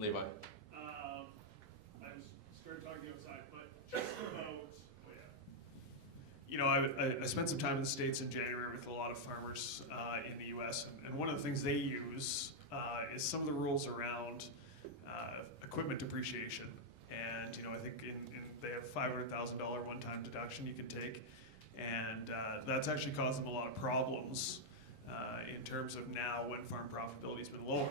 Levi. I started talking outside, but just about, you know, I spent some time in the States in January with a lot of farmers in the U.S., and one of the things they use is some of the rules around equipment depreciation. And, you know, I think they have $500,000 one-time deduction you can take, and that's actually caused them a lot of problems in terms of now when farm profitability has been lower.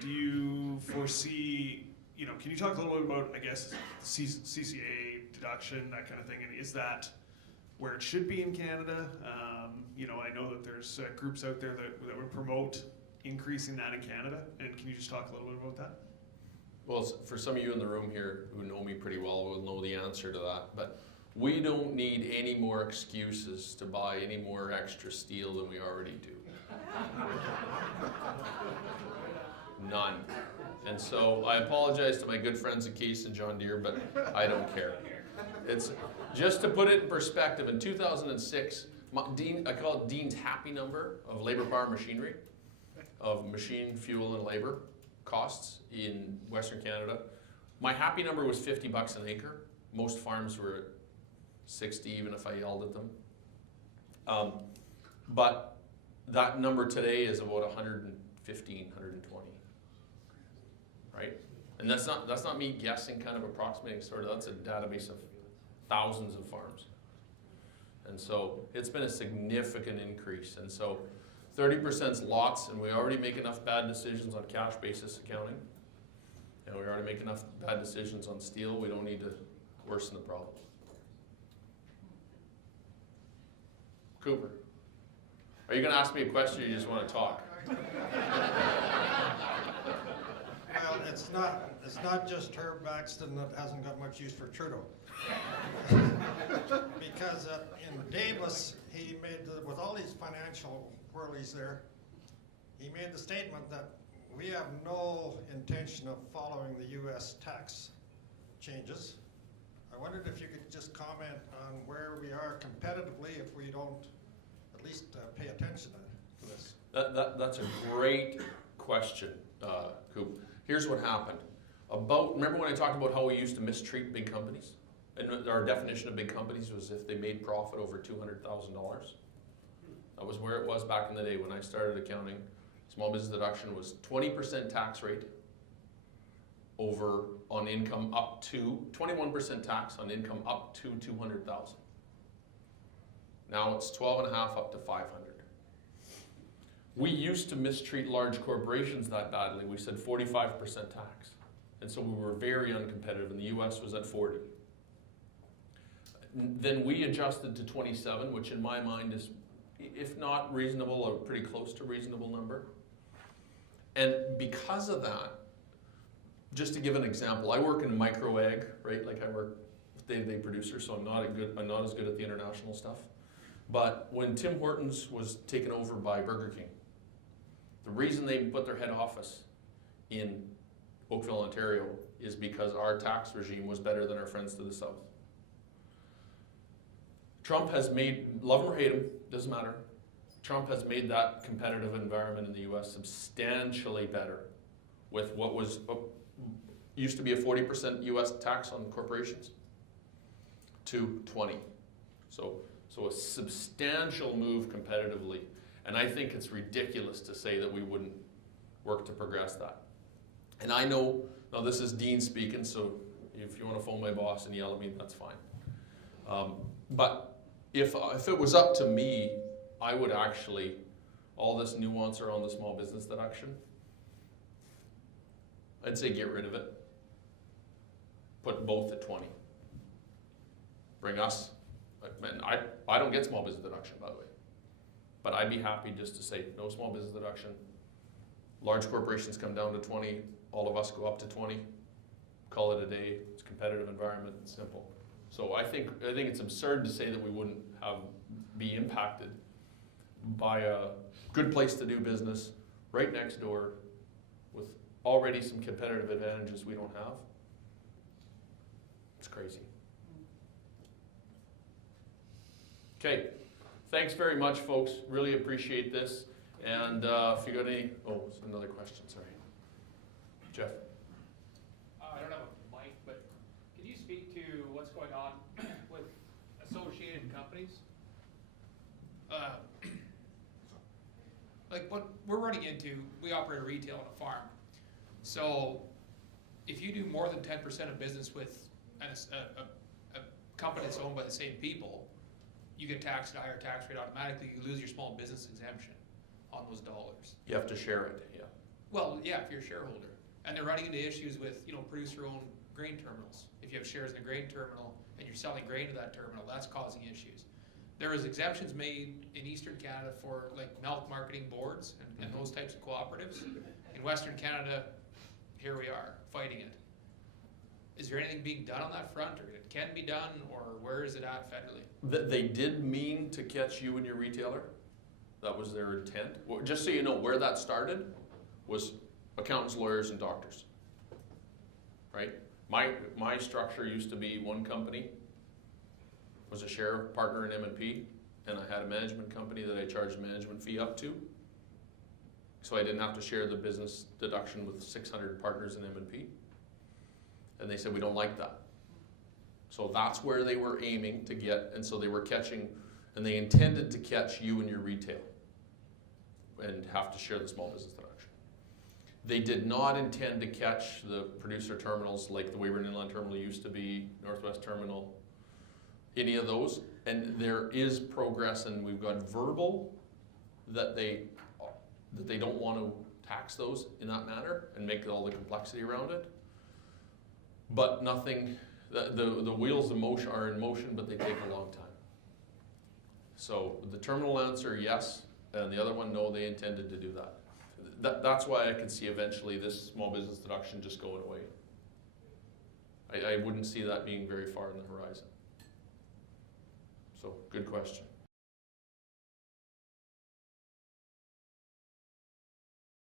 Do you foresee, you know, can you talk a little bit about, I guess, CCA deduction, that kind of thing, and is that where it should be in Canada? You know, I know that there's groups out there that would promote increasing that in Canada, and can you just talk a little bit about that? Well, for some of you in the room here who know me pretty well will know the answer to that, but we don't need any more excuses to buy any more extra steel than we already do. None. And so I apologize to my good friends at Case and John Deere, but I don't care. It's just to put it in perspective. In 2006, I call it Dean's happy number of labor, power, machinery, of machine, fuel, and labor costs in Western Canada. My happy number was $50 an acre. Most farms were at 60, even if I yelled at them. But that number today is about 115, 120, right? And that's not me guessing, kind of approximating, sort of. That's a database of thousands of farms. And so it's been a significant increase. And so 30% is lots, and we already make enough bad decisions on cash basis accounting. And we already make enough bad decisions on steel. We don't need to worsen the problem. Cooper, are you going to ask me a question or you just want to talk? Well, it's not just Herb Baxton that hasn't got much use for Trudeau. Because in Davis, he made, with all these financial whirlies there, he made the statement that we have no intention of following the U.S. tax changes. I wondered if you could just comment on where we are competitively if we don't at least pay attention to this. That's a great question, Coop. Here's what happened. Remember when I talked about how we used to mistreat big companies? And our definition of big companies was if they made profit over $200,000. That was where it was back in the day when I started accounting. Small business deduction was 20% tax rate on income up to 21% tax on income up to 200,000. Now it's 12.5 up to 500. We used to mistreat large corporations that badly. We said 45% tax. And so we were very uncompetitive, and the US was at 40. Then we adjusted to 27, which in my mind is, if not reasonable, a pretty close to reasonable number. And because of that, just to give an example, I work in micro ag, right? Like I work with day-to-day producers, so I'm not as good at the international stuff. But when Tim Hortons was taken over by Burger King, the reason they put their head office in Oakville, Ontario, is because our tax regime was better than our friends to the south. Trump has made, love him or hate him, doesn't matter, Trump has made that competitive environment in the US substantially better with what was used to be a 40% US tax on corporations to 20. So a substantial move competitively. And I think it's ridiculous to say that we wouldn't work to progress that. And I know, now this is Dean speaking, so if you want to phone my boss and yell at me, that's fine. But if it was up to me, I would actually, all this nuance around the small business deduction, I'd say get rid of it. Put both at 20. Bring us, and I don't get small business deduction, by the way. But I'd be happy just to say no small business deduction. Large corporations come down to 20, all of us go up to 20. Call it a day. It's a competitive environment, it's simple. So I think it's absurd to say that we wouldn't be impacted by a good place to do business right next door with already some competitive advantages we don't have. It's crazy. Okay, thanks very much, folks. Really appreciate this. And if you got any, it's another question, sorry. Jeff. what's going on with associated companies. Like what we're running into, we operate a retail on a farm. So if you do more than 10% of business with a company that's owned by the same people, you get taxed at a higher tax rate automatically. You lose your small business exemption on those dollars. You have to share it, yeah. Well, yeah, if you're a shareholder. And they're running into issues with, producer-owned grain terminals. If you have shares in a grain terminal and you're selling grain to that terminal, that's causing issues. There is exemptions made in Eastern Canada for like milk marketing boards and those types of cooperatives. In Western Canada, here we are, fighting it. Is there anything being done on that front, or it can be done, or where is it at federally? They did mean to catch you and your retailer. That was their intent. Well, just so you know, where that started was accountants, lawyers, and doctors. Right? My structure used to be one company, was a share partner in M&P, and I had a management company that I charged a management fee up to. So I didn't have to share the business deduction with 600 partners in M&P. And they said, we don't like that. So that's where they were aiming to get, and so they were catching, and they intended to catch you and your retail and have to share the small business deduction. They did not intend to catch the producer terminals like the Weyburn Inland Terminal used to be, Northwest Terminal, any of those. And there is progress, and we've got verbal that they don't want to tax those in that manner and make all the complexity around it. But nothing, the wheels are in motion, but they take a long time. So the terminal answer, yes, and the other one, no, they intended to do that. That's why I could see eventually this small business deduction just going away. I wouldn't see that being very far in the horizon. So, good question.